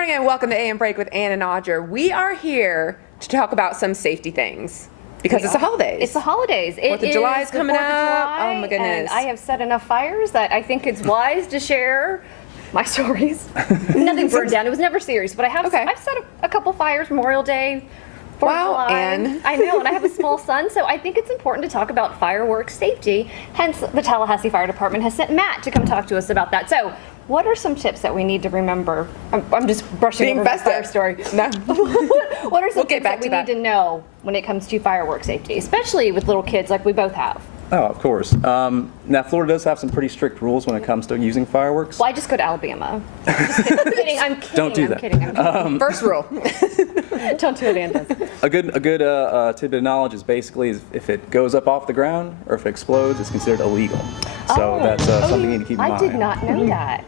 morning and welcome to AM Break with Ann and Audra. We are here to talk about some safety things because it's the holidays. It's the holidays. 4th of July is coming up. Oh my goodness. And I have set enough fires that I think it's wise to share my stories. Nothing burned down. It was never serious, but I've set a couple fires Memorial Day. Wow, Ann. I know, and I have a small son, so I think it's important to talk about fireworks safety. Hence, the Tallahassee Fire Department has sent Matt to come talk to us about that. So, what are some tips that we need to remember? I'm just brushing over my fire story. No. What are some tips that we need to know when it comes to fireworks safety, especially with little kids like we both have? Oh, of course. Now, Florida does have some pretty strict rules when it comes to using fireworks. Well, I just go to Alabama. I'm kidding. I'm kidding. Don't do that. I'm kidding. First rule. Don't do it, Ann. A good tidbit of knowledge is basically if it goes up off the ground or if it explodes, it's considered illegal. So that's something you need to keep in mind. I did not know that.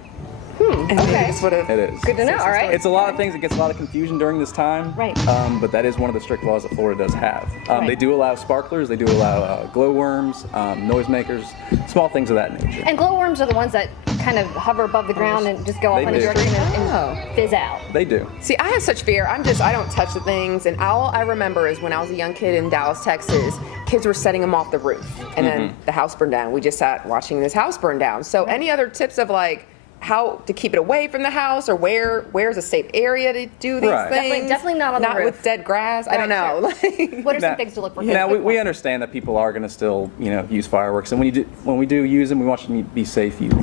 Okay. It is. Good to know, all right. It's a lot of things. It gets a lot of confusion during this time. Right. But that is one of the strict laws that Florida does have. Right. They do allow sparklers. They do allow glowworms, noisemakers, small things of that nature. And glowworms are the ones that kind of hover above the ground and just go off on a direction and fizz out. They do. See, I have such fear. I don't touch the things. And all I remember is when I was a young kid in Dallas, Texas, kids were setting them off the roof. And then the house burned down. We just sat watching this house burn down. So any other tips of like, how to keep it away from the house, or where's a safe area to do these things? Definitely not on the roof. Not with dead grass. I don't know. Sure. What are some things to look for? Now we understand that people are going to still use fireworks, and when we do use them, we want you to be safe using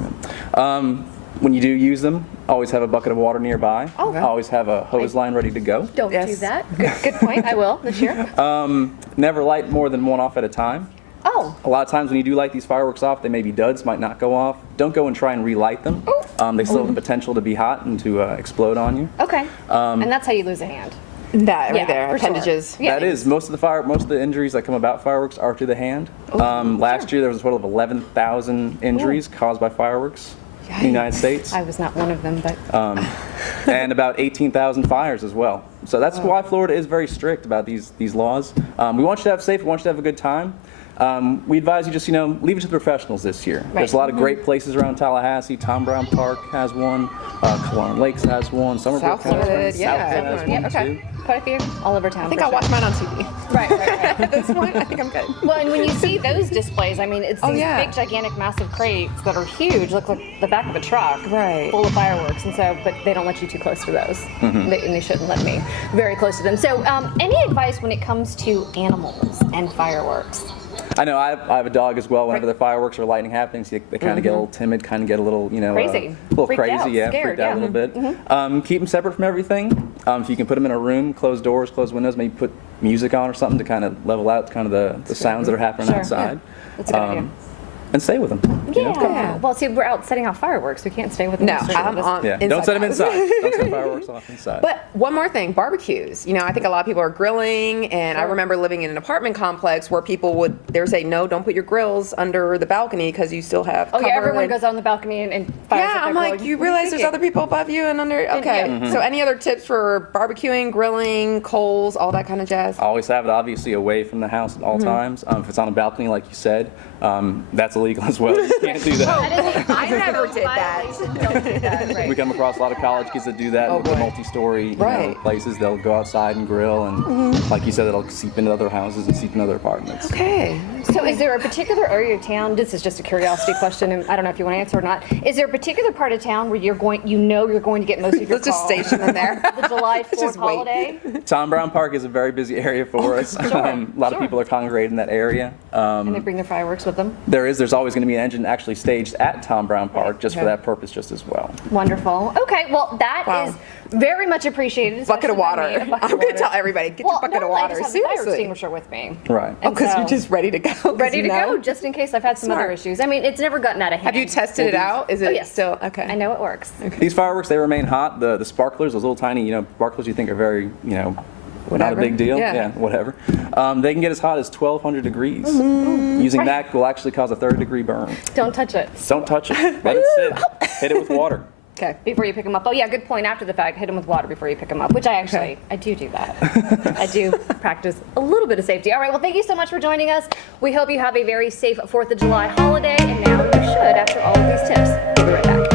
them. When you do use them, always have a bucket of water nearby. Oh. Always have a hose line ready to go. Don't do that. Good point. I will this year. Never light more than one off at a time. Oh. A lot of times when you do light these fireworks off, they may be duds, might not go off. Don't go and try and relight them. They still have the potential to be hot and to explode on you. Okay. And that's how you lose a hand. That right there, for appendages. Sure. Yeah. That is most of the injuries that come about fireworks are to the hand. Last year there was a total of 11,000 injuries caused by fireworks in the United States. I was not one of them, but. And about 18,000 fires as well. So that's why Florida is very strict about these laws. We want you to have safe. We want you to have a good time. We advise you just, leave it to the professionals this year. Right. There's a lot of great places around Tallahassee. Tom Brown Park has one. Kiwanis Lakes has one. South Florida has one too. Quite a few all over town. I think I'll watch mine on TV. Right. At this point, I think I'm good. Well, and when you see those displays, I mean, it's these big, gigantic, massive crates that are huge, look like the back of a truck, full of fireworks, and so, but they don't let you too close to those, and they shouldn't let me very close to them. So, any advice when it comes to animals and fireworks? I know I have a dog as well. Whenever the fireworks or lightning happens, they kind of get a little timid, kind of get a little, crazy, a little freaked crazy, out, scared, freaked out a little bit. Keep them separate from everything. If you can put them in a room, close doors, close windows, maybe put music on or something to kind of level out kind of the sounds that are happening outside. That's a good idea. And stay with them. Well, see, we're out setting off fireworks. We can't stay with them. No, I'm on. Don't set them inside. Don't set fireworks off inside. But one more thing, barbecues. I think a lot of people are grilling, and I remember living in an apartment complex where people they would say, no, don't put your grills under the balcony because you still have cover. Everyone goes on the balcony and fires up their I'm like, you realize there's other people above you and under. Okay. So any other tips for barbecuing, grilling, coals, all that kind of jazz? Always have it obviously away from the house at all times. If it's on a balcony, like you said, that's illegal as well. You can't do that. I never did that. Don't do that. Right. We come across a lot of college kids that do that with the multi-story places. They'll go outside and grill, and like you said, it'll seep into other houses and seep into other apartments. Okay. So is there a particular area of town, this is just a curiosity question, and I don't know if you want to answer or not, is there a particular part of town where you're going to get most of your Let's just station in there. The July 4th holiday? Tom Brown Park is a very busy area for us. A lot of people are congregating in that area. And they bring their fireworks with them? There's always going to be an engine actually staged at Tom Brown Park just for that purpose just as well. Wonderful. Okay, well that is very much appreciated. Bucket of water. I'm going to tell everybody, get your bucket of water. I just have the fire extinguisher with me. Right. Oh, because you're just ready to go. Ready to go, just in case I've had some other issues. I mean, it's never gotten out of hand. Have you tested it out? Is it still okay? I know it works. Okay. These fireworks, they remain hot. The sparklers, those little tiny, sparklers you think are very, not a big deal. Yeah, whatever. They can get as hot as 1,200 degrees. Using that will actually cause a third-degree burn. Don't touch it. Don't touch it. Let it sit. Hit it with water. Okay. Before you pick them up. Oh yeah, good point. After the fact, hit them with water before you pick them up, which I do that. I do practice a little bit of safety. All right, well, thank you so much for joining us. We hope you have a very safe 4th of July holiday, and now you should after all of these tips. We'll be right back.